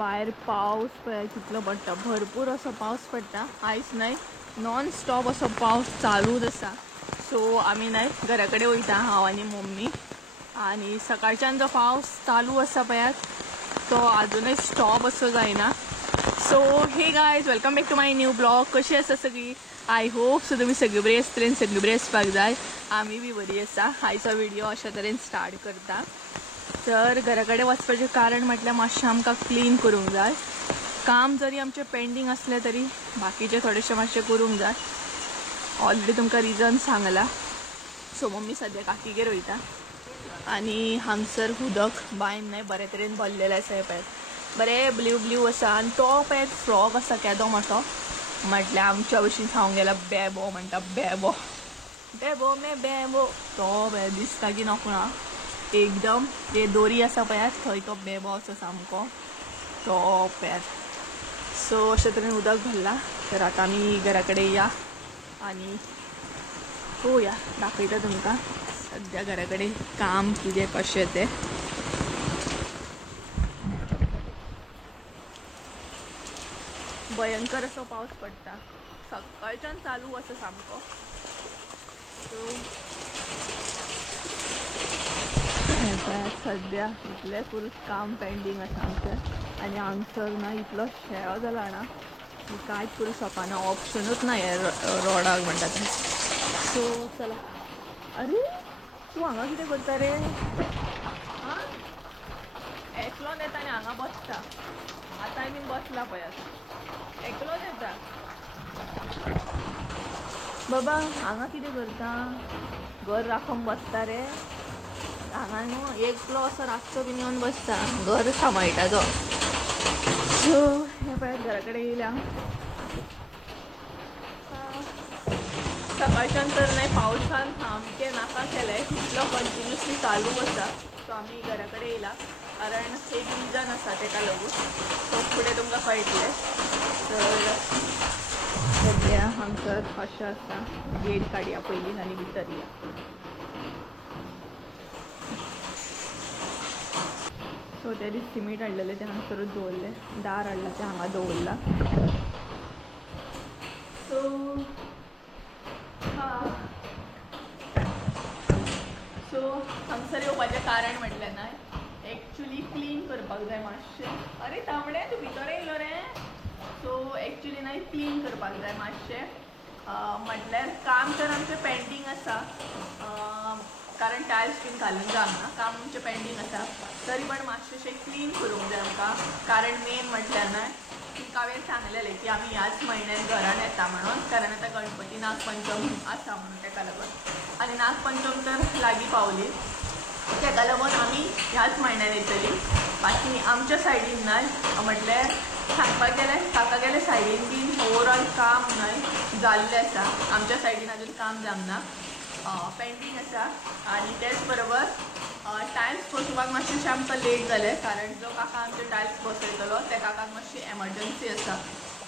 बाहेर पाऊस कितलो पडटा, भरपूर असो पाऊस पडटा. आयज नाही नॉन स्टॉप असो पाऊस चालूच असा. सो आम्ही नाही घरा कडेन वयता हांव आनी मम्मी. आणि सकाळच्यान जो पाऊस चालू असा पळयात तो अजूनही स्टॉप असो जायना. So hey guys, welcome back to my new blog. कशी आसा सगळी? आय होप सो तुमी सगळी बरी आसतली आनी सगळी बरी आसपाक जाय. आमी बी बरी आसा. आयचो व्हिडिओ अशा तरेन स्टार्ट करता. तर घरा कडेन वचपाचें कारण म्हटल्यार मातशें आमकां क्लीन करूंक जाय. काम जरी आमचें पेंडींग असलें तरी बाकीचें थोडेशें मातशें करूंक जाय. ऑलरेडी तुमकां रिजन सांगला. सो मम्मी सद्या काकीगेर वयता आनी हांगसर उदक बांयन न्हय बरे तरेन भरलेलें आसा. हे पळय बरें ब्ल्यू ब्ल्यू आसा. आनी तो पळय फ्रॉग आसा केदो मोठो, म्हटल्यार आमच्या भशेन सांगूंक गेल्यार बेबो म्हणटा. बेबो बेबो मे बेबो तो पळय दिसता की नोकळा एकदम. जे दोरी आसा पळयात थंय तो बेबो असो सामको तो पळयात. सो अशे तरेन उदक भरला. तर आतां आमी घरा कडेन या आनी पळोवया, दाखयता तुमकां सद्या घरा कडेन काम कितें कशें तें. भयंकर असो पावस पडटा, सकाळच्यान चालू असो सामको. सो सद्या इतलें पुरूच काम पेंडींग आसा आमचें. आनी हांगसर ना इतलो शेळो जाला ना की कांयच करूं शकना. ऑप्शनूच ना हे रोडाक म्हणटा तें. सो चला. अरे तूं हांगा कितें करता रे? आं एकलोच येता आनी हांगा बसता. आतांय बीन बसला पळयात, एकलोच येता. बाबा हांगा कितें करता? घर राखोंक बसता रे? हांगा न्हू एकलो असो रातचो बीन येवन बसता, घर सांबाळटा तो. सो हे पळयात घरा कडेन येयल्या. सकाळच्यान तर नाही पावसान सामकें नाका केलें, इतलो कंटिन्युअसली चालू आसा. सो आमी घरा कडेन येयला कारण एक रिजन आसा तेका लागून. तो फुडें तुमकां कळटलें. तर सद्या हांगसर अशें आसा, गेट काडया पयलीं आनी भितर या. सो त्या दीस सिमीट हाडलेलें तें हांगसरूच दवरलें, दार हाडला तें हांगा दवरला. सो सो हांगसर येवपाचें कारण म्हटलें न्हय एक्चुली क्लीन करपाक जाय मातशें. अरे तांबडे तूं भितर येयलो रे? सो एक्चुली न्हय क्लीन करपाक जाय मातशें. म्हटल्यार काम तर आमचें पेंडींग आसा, कारण टायल्स बीन घालून जावना. काम आमचें पेंडींग आसा तरी पण मातशें क्लीन करूंक जाय आमकां. कारण मेन म्हटल्यार न्हय तुमकां हांवें सांगलेलें की आमी ह्याच म्हयन्यान घरान येता म्हणून. कारण आतां गणपती नागपंचम आसा म्हणून तेका लागून. आनी नागपंचम तर लागीं पावली, तेका लागून आमी ह्याच म्हयन्यान येतलीं. बाकी आमच्या सायडीन न्हय म्हटल्यार सांगपाक गेल्यार काकागेल्या सायडीन बीन ओवरऑल काम न्हय जाल्लें आसा. आमच्या सायडीन अजून काम जावना, पेंडींग आसा. आनी तेच बरोबर टायल्स बसोवपाक मातशें आमकां लेट जालें, कारण जो काका आमचे टायल्स बसयतलो त्या काकाक मातशी एमर्जन्सी आसा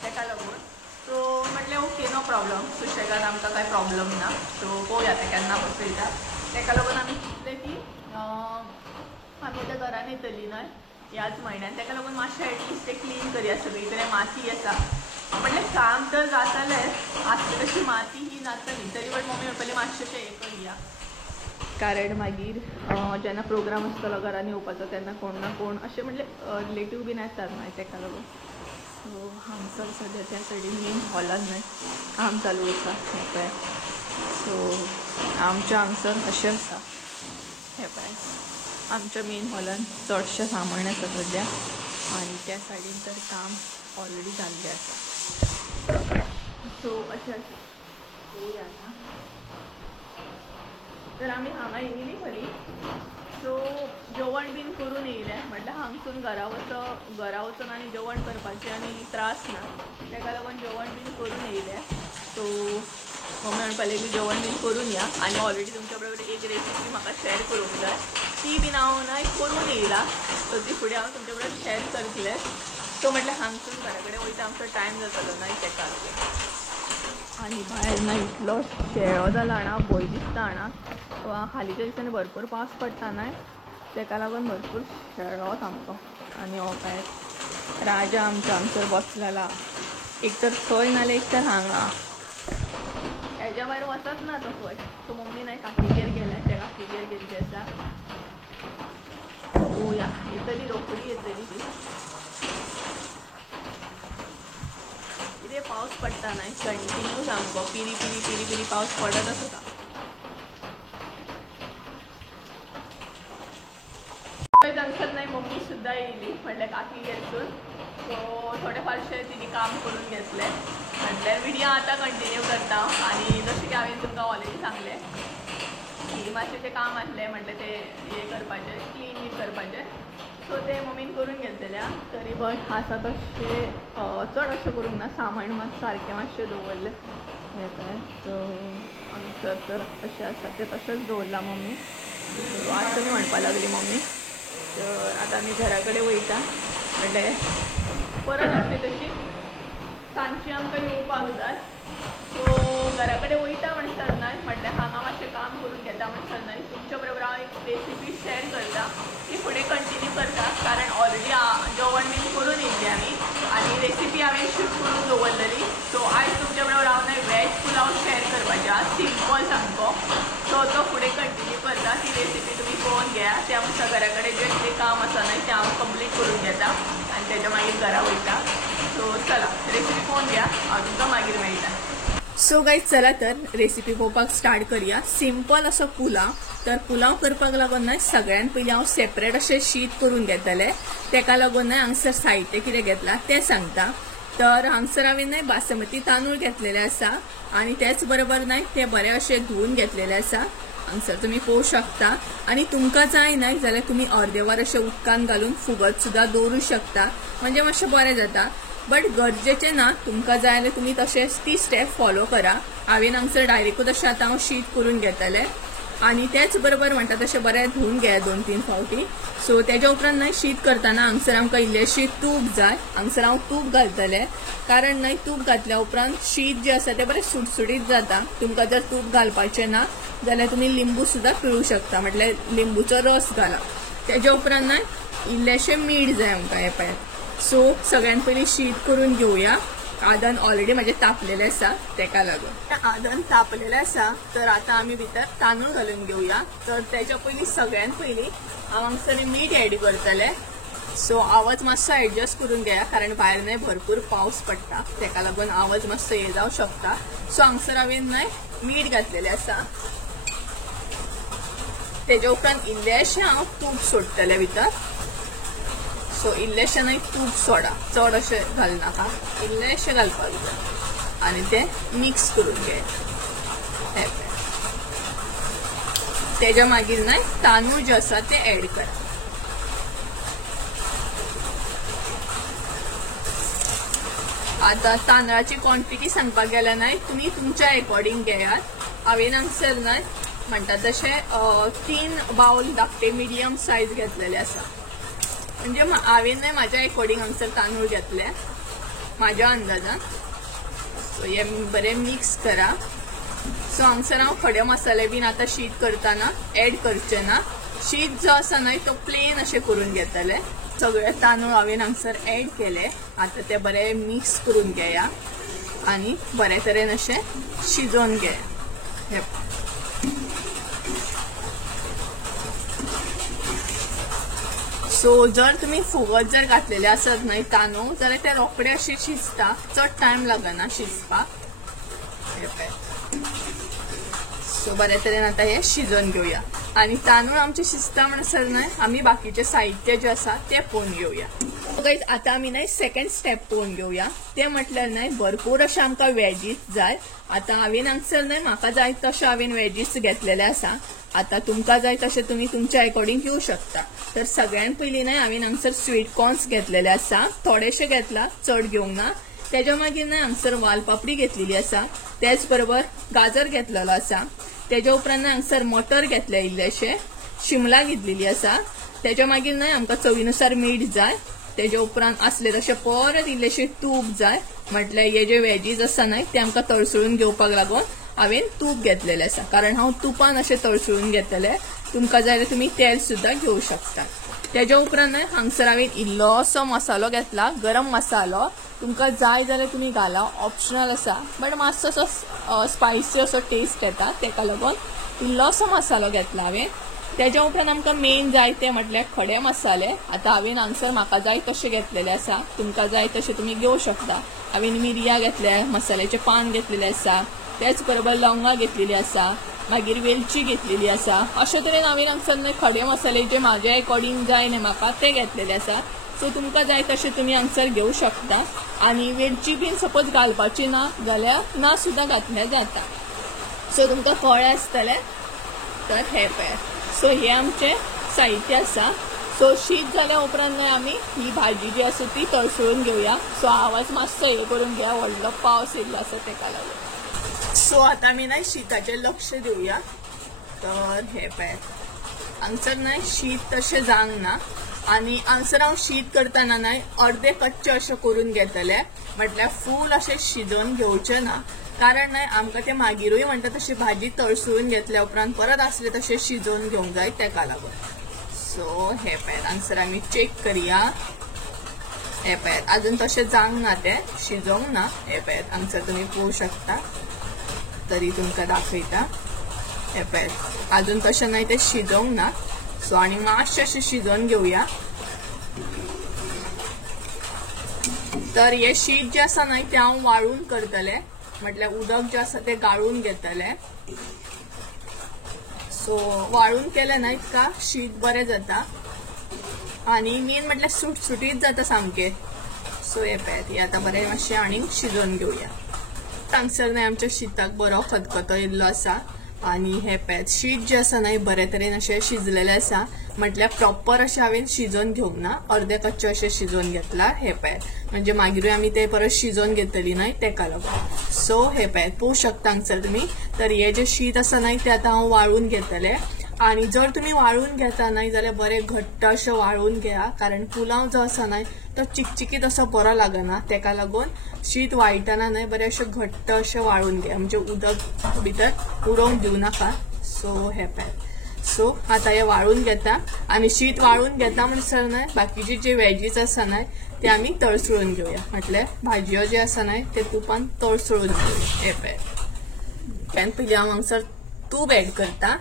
तेका लागून. सो म्हटलें ओके नो प्रॉब्लम, सुशेगाद आमकां कांय प्रॉब्लम ना. सो पळोवया तें केन्ना बसयता. तेका लागून आमी चिंतलें की आमी आतां घरान येतलीं न्हय ह्याच म्हयन्यान. तेका लागून मातशें एटलिस्ट तें क्लीन करया. सगळी कडेन माती आसा म्हटल्यार काम तर जातालें, आसता तशी माती ही जातली. तरी पण मम्मी म्हणपाली मातशें तें हें करया, कारण मागीर जेन्ना प्रोग्राम आसतलो घरान येवपाचो तेन्ना कोण ना कोण अशें म्हणल्यार रिलेटीव बीन येतात न्हय तेका लागून. सो हांगसर सद्या त्या सायडीन मेन हॉलान न्हय काम चालू आसा. हे पळय. सो आमच्या हांगसर अशें आसा. हे पळय आमच्या मेन हॉलान चडशें सामान आसा सद्या, आनी त्या सायडीन तर काम ऑलरेडी जाल्लें आसा. सो अशें आसा. पळोवया आतां. तर आमी हांगा येयलीं खरी. सो जेवण बीन करून येयलें, म्हटल्यार हांगसून घरा वचून आनी जेवण करपाचें आनी त्रास ना, तेका लागून जेवण बीन करून येयलें. सो मम्मी म्हणपाली की जेवण बीन करून या. आनी ऑलरेडी तुमच्या बरोबर एक रेसिपी म्हाका शेअर करूंक जाय, ती बीन हांव न्हय करून येयला. सो ती फुडें हांव तुमच्या बरोबर शेअर करतलें. सो म्हटल्यार हांगसून घरा कडेन वयता आमचो टायम जातलो न्हय तेका लागून. आनी भायर ना इतलो शेळो जाला ना, भंय दिसता ना. हालींच्या दिसांनी भरपूर पावस पडटा न्हय तेका लागून भरपूर शेळो सामको. आनी हो पळयात राजा आमचा हांगसर बसलेला, एक तर थंय नाल्यार एक तर हांगा. हेज्या भायर वचत ना तो खंय. तो मम्मी नाही काकीगेर गेल्या, त्या काकीगेर गेल्ली आसा. पळोवया येतली रोखडी येतली ती. कितें पावस पडटा नाही कंटिन्यू सामको पिरी पिरी पिरी पिरी पावस पडतच होता. जंक्शन नाही मम्मी सुद्धा येयली म्हटल्यार काकी गेसून. सो थोडे फारशे तिने काम करून घेतले म्हटल्यार व्हिडिओ आता कंटिन्यू करता. आणि जशें की हांवें तुमकां ऑलरेडी सांगलें की मातशें तें काम आसलें म्हटलें ते हे करपाचें क्लीन बी करपाचें. सो ते मम्मीन करून घेतलेल्या. तरी बट आसा तशें चड अशें करूंक ना, सामान मात सारकें मातशें दवरलें हे काय. सो आमचं तर अशें आसा तें तशेंच दवरलां मम्मी. आज तुमी म्हणपाक लागली मम्मी. तर आता आमी घरा कडेन वयता म्हणल्यार परत आसली तशी सांजची आमकां येवपाक जाय. सो घरा कडेन वयता म्हणसरना म्हटल्यार हांगा मातशें काम करून घेता म्हणसरना तुमच्या बरोबर हांव एक रेसिपी शेअर करता ती फुडें कंटिन्यू करता. कारण ऑलरेडी जेवण बी करून येयल्ली आमी आनी रेसिपी हांवें शूट करून दवरलेली. सो आयज तुमच्या बरोबर हांव न्हय वॅज पुलाव शेअर करपाचें आसा सिंपल सामको. सो तो फुडें कंटिन्यू करता. ती रेसिपी तुमी पळोवन घ्या. त्या आमच्या घरा कडेन जें कितें काम आसा न्हय तें हांव कंप्लीट करून घेता आनी तेच्या मागीर घरा वयता. सो चला रेसिपी पळोवन घ्या, हांव तुमकां मागीर मेळटा. सो गायज चला तर रेसिपी पळोवपाक स्टार्ट करूया. सिंपल असो पुलाव. तर पुलाव करपाक लागून न्हय सगळ्यान पयलीं हांव सेपरेट अशें शीत करून घेतलें. तेका लागून न्हय हांगसर साहित्य कितें घेतलां तें सांगता. तर हांगसर हांवें न्हय बासमती तांदूळ घेतलेले आसा आनी तेच बरोबर न्हय ते बरे अशें धुवन घेतलेले आसा. हांगसर तुमी पळोवंक शकता. आनी तुमकां जाय न्हय जाल्यार तुमी अर्दे वर अशें उदकान घालून फुगत सुद्दां दवरूंक शकता म्हणजे मातशें बरें जाता. बट गरजेचें ना. तुमकां जाय जाल्यार तुमी तशेंच ती स्टेप फॉलो करा. हांवें हांगसर डायरेक्टूच अशें आतां हांव शीत करून घेतलें आनी तेच बरोबर म्हणटा तशें बरें धुवन घे 2-3 फावटी. सो तेज्या उपरांत न्हय शीत करतना हांगसर आमकां इल्लेंशें तूप जाय. हांगसर हांव तूप घालतलें कारण न्हय तूप घातल्या उपरांत शीत जें आसा तें बरें सुटसुटीत जाता. तुमकां जर तूप घालपाचें ना जाल्यार तुमी लिंबू सुद्दां पिळूंक शकता म्हटल्यार लिंबूचो रस घाला. तेज्या उपरांत न्हय इल्लेंशें मीठ जाय आमकां हे पळय. सो सगळ्यान पयलीं शीत करून घेवया. आदन ऑलरेडी म्हाजें तापलेलें आसा तेका लागून. आदन तापलेलें आसा तर आतां आमी भितर तांदूळ घालून घेवया. तर तेच्या पयलीं सगळ्यान पयलीं हांव हांगसर मीठ एड करतलें. सो आवाज मातसो एडजस्ट करून घेया कारण भायर न्हय भरपूर पावस पडटा तेका लागून आवाज मातसो हे जावं शकता. सो हांगसर हांवें न्हय मीठ घातलेलें आसा. तेच्या उपरांत इल्लेशें हांव तूप सोडटलें भितर. सो इल्लेशें न्हय तूप सोडा, चड अशें घालनाका, इल्लेशें घालपाक जाय आनी तें मिक्स करून घे. तेच्या मागीर न्हय तांदूळ जे आसा ते एड करा. आतां तांदळाची क्वॉन्टिटी सांगपाक गेल्यार न्हय तुमी तुमच्या अकॉर्डिंग घेयात. हांवें हांगसर न्हय म्हणटा तशें 3 बाउल धाकटे मिडियम सायज घेतलेले आसा. म्हणजे हांवें न्हय म्हाज्या अकॉर्डिंग हांगसर तांदूळ घेतले म्हाज्या अंदाजान. सो हे बरें मिक्स करा. सो हांगसर हांव खडे मसाले बीन आतां शीत करतना एड करचें ना. शीत जो आसा न्हय तो प्लेन अशें करून घेतले. सगळे तांदूळ हांवें हांगसर एड केले. आतां ते बरें मिक्स करून घेया आनी बरे तरेन अशें शिजोवन घेया. सो जर तुमी फुगत जर घातलेले आसत न्हय तांदूळ जाल्यार ते रोखडे अशें शिजता, चड टायम लागना शिजपाक. सो बरे तरेन आतां हे शिजोवन घेवया आनी तांदूळ आमचे शिजता म्हणसर न्हय आमी बाकीचे साहित्य जे आसा ते पळोवन घेवया. गायज आतां आमी न्हय सेकंड स्टेप पळोवन घेवया. ते म्हटल्यार न्हय भरपूर अशे आमकां वेजीस जाय. आतां हांवें हांगसर न्हय म्हाका जाय तशे हांवें वेजीस घेतलेले आसा. आतां तुमकां जाय तशें तुमी तुमच्या अकॉर्डिंग घेवं शकता. तर सगळ्यान पयलीं न्हय हांवें हांगसर स्वीट कॉर्न्स घेतलेले आसा. थोडेशे घेतला, चड घेवंक ना. तेच्या मागीर न्हय हांगसर वालपापडी घेतलेली आसा. तेच बरोबर गाजर घेतलेलो आसा. तेच्या उपरांत हांगसर मटर घेतले इल्लेशे, शिमला घेतलेली आसा. तेच्या मागीर न्हय आमकां चवीनुसार मीठ जाय. तेच्या उपरांत आसले तशें परत इल्लेशें तूप जाय. म्हटल्यार हे जे वेजीस आसा न्हय ते आमकां तळसळून घेवपाक लागून हांवें तूप घेतलेलें आसा कारण हांव तुपान अशें तळसळून घेतलें तुमकां जाय जाल्यार तुमी तेल सुद्दां घेवं शकता। तेज्या उपरांत हांगसर हांवें इल्लोसो मसालो घेतला, गरम मसालो। तुमकां जाय जाल्यार तुमी घाला, ऑप्शनल आसा, बट मातसो असो स्पायसी असो टेस्ट येता, तेका लागून इल्लोसो मसालो घेतला हांवें। तेज्या उपरांत आमकां मेन जाय ते म्हटल्यार खडे मसाले। आतां हांवें हांगसर म्हाका जाय तशे घेतलेले आसा, तुमकां जाय तशे तुमी घेवं शकता। हांवें मिरयां घेतल्या, मसाल्याचें पान घेतलेलें आसा, तेच बरोबर लवंगां घेतलेली आसा, मागीर वेलची घेतलेली आसा। अशे तरेन हांवें हांगसर खडे मसाले जे म्हाजे अकॉर्डिंग जाय न्ही म्हाका ते घेतलेले आसा। सो तुमकां जाय तशे तुमी हांगसर घेवं शकता। आनी वेलची बीन सपोज घालपाची ना जाल्यार ना सुद्दां घातल्यार जाता। सो तुमकां कळ्ळें आसतलें तर हे पळय। सो हे आमचे साहित्य आसा। सो शीत जाल्या उपरांत आमी ही भाजी जी आसा ती तळसळून घेवया। सो आवाज मातसो हे करून घ्या, व्हडलो पावस येयल्लो आसा तेका लागून। सो आतां आमी शीताचेर लक्ष दिवया। तर हे पळय, हांगसर शीत तशें जावंक ना। आनी हांगसर हांव शीत करतना अर्धे कच्चे अशें करून घेतले, म्हटल्यार फूल अशें शिजोवन घेवचें ना। कारण आमकां ते मागीरूय म्हणटा तशी भाजी तळसळून घेतल्या उपरांत परत आसले तशें शिजोवन घेवंक जाय तेका लागून। सो हे पळय, हांगसर आमी चेक करया। हे पळय, अजून तशें जावंक ना, ते शिजोवंक ना। हे पळय, हांगसर तुमी पळोवं शकता, तरी तुमकां दाखयता। हे पळय, अजून तशें ते शिजोवंक ना। सो आनी मातशें अशें शिजोवन घेवया। तर हे शीत जे आसा ते हांव वाळून करतले, म्हटल्यार उदक जे आसा ते गाळून घेतले। सो वाळून केले का शीत बरें जाता आनी मेन म्हटल्यार सुटसुटीत जाता सामके। सो हे पळय, हे आतां बरें मातशें आनीक शिजोवन घेवया। हांगसर आमच्या शीताक बरो खतखतो येयल्लो आसा। आनी हे पळय, शीत जे आसा बरे तरेन अशें शिजलेलें आसा, म्हटल्यार प्रॉपर अशें हांवें शिजोवन घेवंक ना, अर्धे कच्चे अशें शिजोवन घेतला। हे पळय, म्हणजे मागीरूय आमी ते परत शिजोवन घेतली तेका लागून। सो हे पळय, पळोवं शकता हांगसर तुमी। तर हे जे शीत आसा ते आतां हांव वाळून घेतले। आनी जर तुमी वाळून घेता जाल्यार बरें घट्ट अशें वाळून घेया, कारण पुलाव जो आसा तो चिकचिकीत असो बरो लागना, तेका लागून शीत वाळटना बरें अशें घट्ट अशें वाळून घेया, म्हणजे उदक भितर उडोवंक दिवं नाका। सो हे पळय, सो आतां हे वाळून घेता। आनी शीत वाळून घेता म्हणसर बाकीचे जे वेजीस आसा ते आमी तळसळून घेवया, म्हटल्यार भाजयो जे आसा ते तुपान तळसळून घेवया। हे पळय, पयलीं हांव हांगसर तूप एड करता।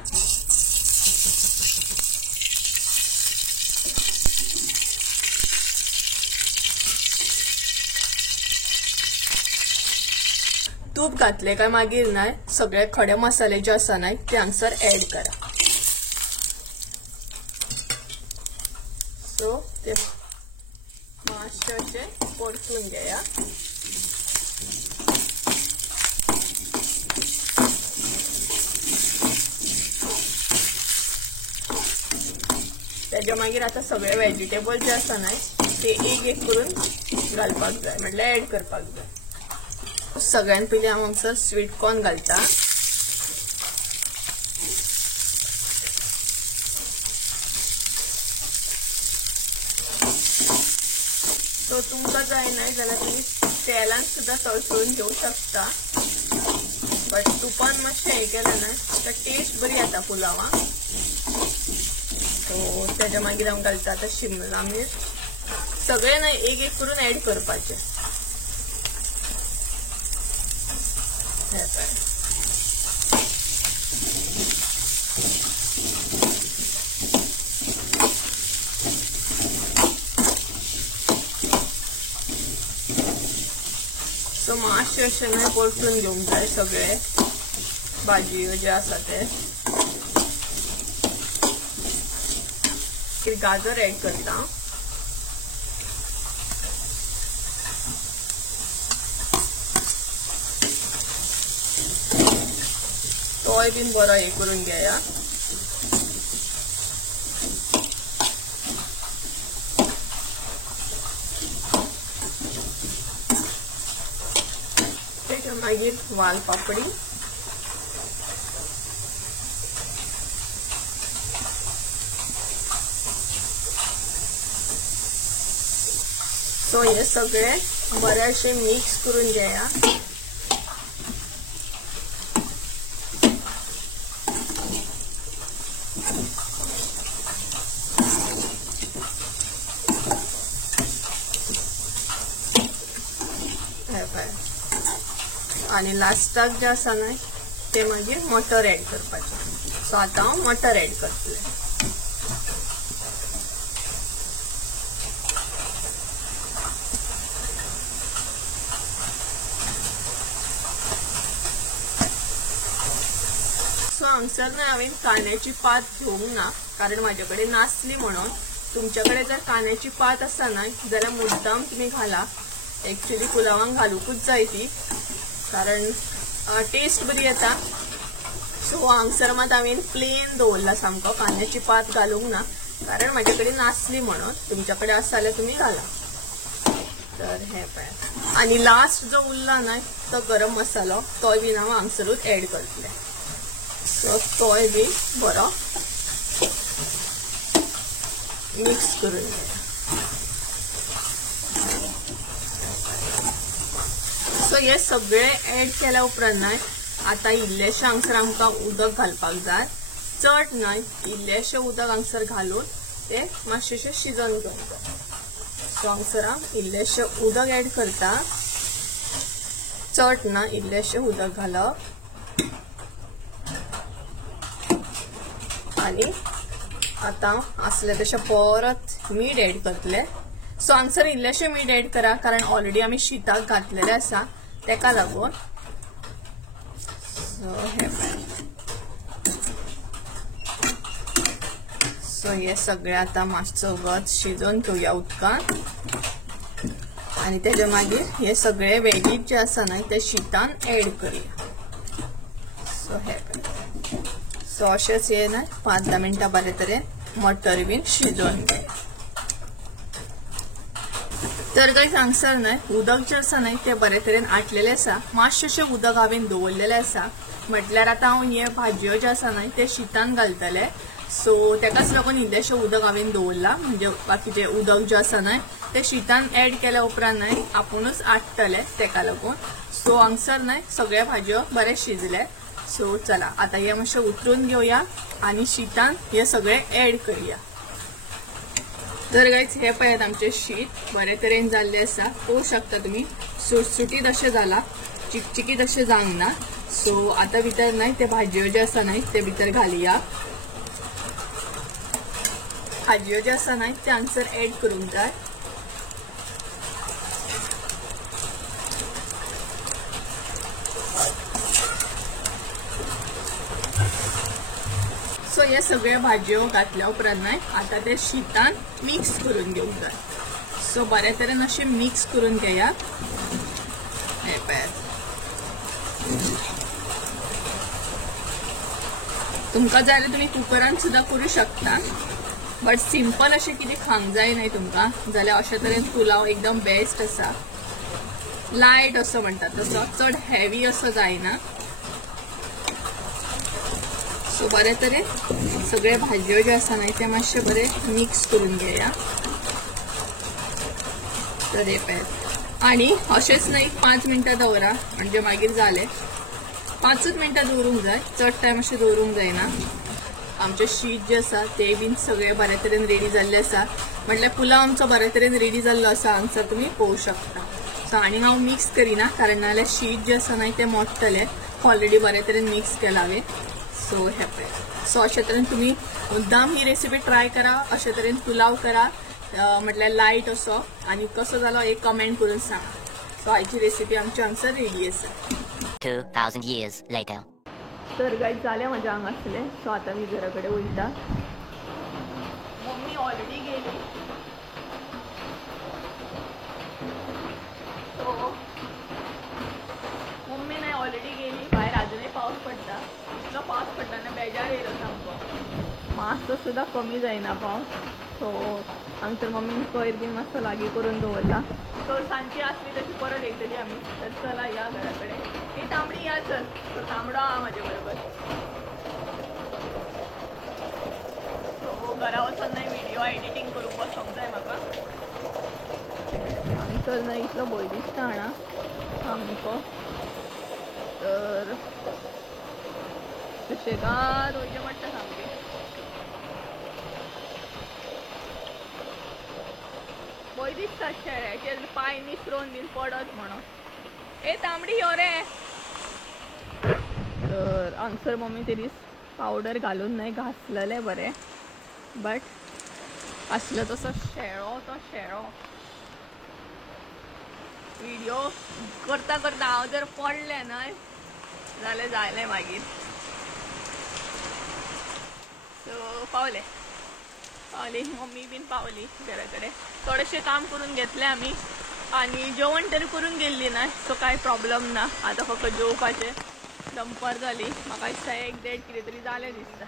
तूप घातले काय मागीर सगळे खडे मसाले जे आसा ते हांगसर एड करा। सो ते मातशे अशें परतून घेया। तेज्या मागीर आतां सगळे वेजिटेबल जे आसा ते एक एक करून घालपाक जाय, म्हटल्यार एड करपाक जाय। सगळ्यान पयलीं हांव हांगसर स्वीट कॉर्न घालता। सो तुमकां जाय जाल्यार तुमी तेलान सुद्दां तळसळून घेवं शकता, बट तुपान मातशें हें केलें तर टेस्ट बरी येता पुलावाक। सो तेज्या मागीर हांव घालता आतां शिमला मिर्च। सगळे एक एक करून एड करपाचे। सो मातशें अशें परतून घेवंक जाय सगळे भाजयो जे आसा ते। गाजर एड करता। तोय बीन बरो हे करून घेया। तेच्या मागीर वाल पापडी। सो हे सगळे बरे अशें मिक्स करून घेया। आणि लास्टाक जे आसा न्हय ते मागीर मटर ऍड करपाचे। सो आता हांव मटर ऍड करतले। सो हांगसर ना हांवें कांद्याची पात घेवंक ना कारण म्हाजे कडेन नासली म्हणून। तुमच्याकडे जर कांद्याची पात आसा न्हय जाल्यार मुद्दाम तुम्ही घाला। एक्चुअली पुलावांक घालूकूच जाय ती कारण टेस्ट बरी येता। सो हांगसर मात हांवें प्लेन दवरला सामको, कांद्याची पात घालूंक ना कारण म्हाजे कडेन नासली म्हणून। तुमच्याकडे आसा जाल्यार तुम्ही घाला। तर हे पळय आणि लास्ट जो उरला न्हय तो गरम मसालो तोय बीन हांव हांगसरूच ऍड करतले। सो तोय बी बरो मिक्स करून घेया। सो हे सगळे ऍड केल्या उपरांत न्हय आता इल्लेशें हांगसर आमकां उदक घालपाक जाय। चड न्हय, इल्लेशें उदक हांगसर घालून ते मातशेशें शिजोवन घेवंक जाय। सो हांगसर हांव इल्लेशें उदक ऍड करता, चड ना इल्लेशें उदक घालप आणि आता असले तशें परत मीठ ऍड करतले। सो हांगसर इल्लेशें मीठ ऍड करा कारण ऑलरेडी आमी शीताक घातलेले आसा तेका लागून। सो हे सो हे सगळे आता मातसो वगत शिजोवन घेवया उदकान आणि तेजे मागीर हे सगळे वेजीज जे आसा न्हय ते शीतान ऍड करूया। सो हे सो अशेंच हे न्हय 5-10 मिनटां बरे तरेन मटर बीन शिजोवन घेया। तर गाइस हांगसर न्हय उदक जे आसा न्हय ते बरे तरेन आटलेले आसा। मातशेशें उदक हांवें दवरलेले आसा म्हटल्यार आता हांव हे भाजयो जे आसा न्हय ते शीतान घालतले। सो तेकाच लागून इल्लेशें उदक हांवें दवरला म्हणजे बाकीचे उदक जे आसा न्हय ते शीतान ऍड केल्या उपरांत न्हय आपुणूच आटतले तेका लागून। सो हांगसर न्हय सगळे भाजयो बरे शिजले। सो चला आता हे मातशें उतरून घेवया आणि शीतान हे सगळे ऍड करूया। तर गाइस हे पळयात आमचे शीत बरे तरेन जाल्ले आसा। पळोवंक शकता तुम्ही सुटसुटीत अशें जाला, चिकचिकीत अशें जावंक ना। सो आता भितर न्हय ते भाजयो जे आसा न्हय ते भितर घालुया। भाजयो जे आसा न्हय ते हांगसर ऍड करूंक जाय। सो हे सगळे भाजयो घातल्या उपरांत न्हय आता ते शीतान मिक्स करून घेवंक जाय। सो बरे तरेन अशें मिक्स करून घेया। हे पळयात तुमकां जाय जाल्यार तुम्ही कुकरान सुद्धा करू शकता बट सिंपल अशें कितें खावंक जाय न्हय तुमकां जाल्यार अशे तरेन पुलाव एकदम बेस्ट आसा। लायट असो म्हणटात तसो, चड हेवी असो जायना। सो बरे तरेन सगळे भाजयो जे आसा न्हय ते मातशे बरे मिक्स करून घेया। तर हे पळयात आणि अशेंच न्हय 5 मिनटां दवरा म्हणजे मागीर जाले। 5च मिनटां दवरूंक जाय, चड टायम अशें दवरूंक जायना। आमचे शीत जे आसा ते बीन सगळे बरे तरेन रेडी जाल्ले आसा म्हटल्यार पुलाव आमचो बरे तरेन रेडी जाल्लो आसा हांगसर तुम्ही पळोवंक शकता। सो आनी हांव मिक्स करिना कारण नाल्यार शीत जे आसा न्हय ते मोडटले। ऑलरेडी बरे तरेन मिक्स केला हांवें। सो हे पळय सो अशे तरेन तुम्ही मुद्दाम ही रेसिपी ट्राय करा, अशे तरेन पुलाव करा म्हटल्यार लायट असो आणि कसो जालो एक कमेंट करून सांगा। सो आयची रेसिपी आमची हांगसर रेडी आसा। 2000 years later. तर गाइस जालें म्हजें हांगासलें। सो आतां मी घरा कडेन वयता। मम्मी ऑलरेडी गेली। सो मम्मी नाही ऑलरेडी गेली भायर, अजूनही पाऊस पडटा। इतलो पाऊस पडटा ना बेजार येयलो सामको, मातसो सुद्धा कमी जायना पाऊस। सो हांगसर मम्मीन कोयर बीन मातसो लागीं करून दवरला। सो सांजची आसली तशी परत येतली आमी। तर चला या घरा कडेन। ही तांबडी या चल। तो तांबडो आहा म्हाजे बरोबर। सो घरा वचून नाही व्हिडिओ एडिटींग करूंक बसोंक जाय म्हाका। हांगसर न्हय इतलो भंय दिसता हांगा सामको। तर सुशेगाद वयचें पडटा सामकें। भंय दिसता शेळ्याचेर पांय निसरोवन बीन पडत म्हणून। ए तांबडी यो रे। तर हांगसर मम्मी तरी पावडर घालून नाही घासलेले बरे, बट असलं तसं शेळो तो शेळो. व्हिडिओ करता करता हांव जर पडलें न्हय जाल्यार जालें मागीर. सो पावली मम्मी बीन पावली घरा कडेन. थोडेशें काम करून घेतलें आमी आनी जेवण तरी करून गेल्ली ना, सो कांय प्रॉब्लम ना. आतां फक्त जेवपाचें. दनपार जाली, म्हाका दिसता 1-1:30 कितें तरी जालें दिसता.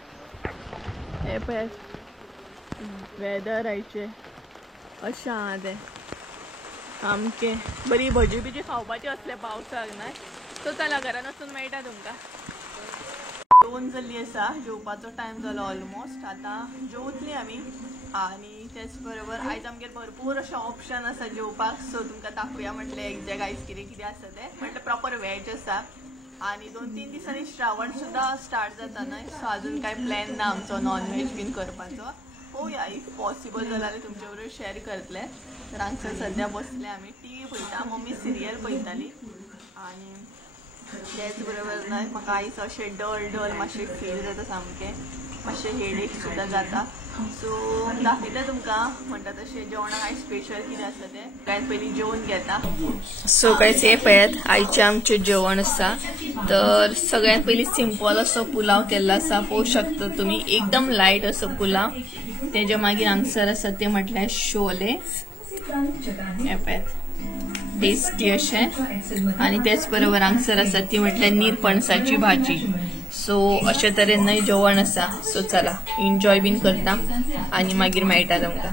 हे पळय वेदर आयचें अशें आहा तें सामकें. बरी भजी बिजी खावपाची असले पावसाक न्हय. सो चला घरान वचून मेळटा तुमकां. जेवण जाल्ली आसा, जेवपाचो टायम जालो ऑलमोस्ट. आतां जेवतलीं आमी आनी तेच बरोबर आयज आमगेर भरपूर अशे ऑप्शन आसा जेवपाक. सो तुमकां दाखोवया म्हटलें एक्झॅक्ट आयज कितें कितें आसा तें. म्हटलें प्रॉपर वॅज आसा आनी 2-3 दिसांनी श्रावण सुद्दां स्टार्ट जाता न्हय. सो अजून कांय प्लॅन ना आमचो नॉन व्हेज बीन करपाचो. पळोवया इफ पॉसिबल जाल्यार तुमचे बरोबर शेअर करतले. तर हांगसर सद्या बसले आमी टीव्ही पळयता. मम्मी सिरियल पळयताली आनी तेच बरोबर न्हय म्हाका आयज अशें डल मातशें फील जाता सामकें. मातशें हेडेक सुद्दां जाता. सो दाखयता तुमकां म्हणटा तशें जेवणाक आयज स्पेशल कितें आसा तें. सगळ्यात पयलीं जेवण घेता. सो गायज हे पळयात आयचें आमचें जेवण आसा. तर सगळ्यात पयलीं सिंपल असो पुलाव केल्लो आसा. पळोवंक शकता तुमी एकदम लायट असो पुलाव. तेजे मागीर हांगसर आसा ते म्हटल्यार शोले. हे पळयात टेस्टी अशें आनी तेच बरोबर हांगसर आसा ती म्हटल्यार निरपणसाची भाजी. सो अशे तरेन न्हय जेवण आसा. सो चला एन्जॉय बीन करता आनी मागीर मेळटा तुमकां.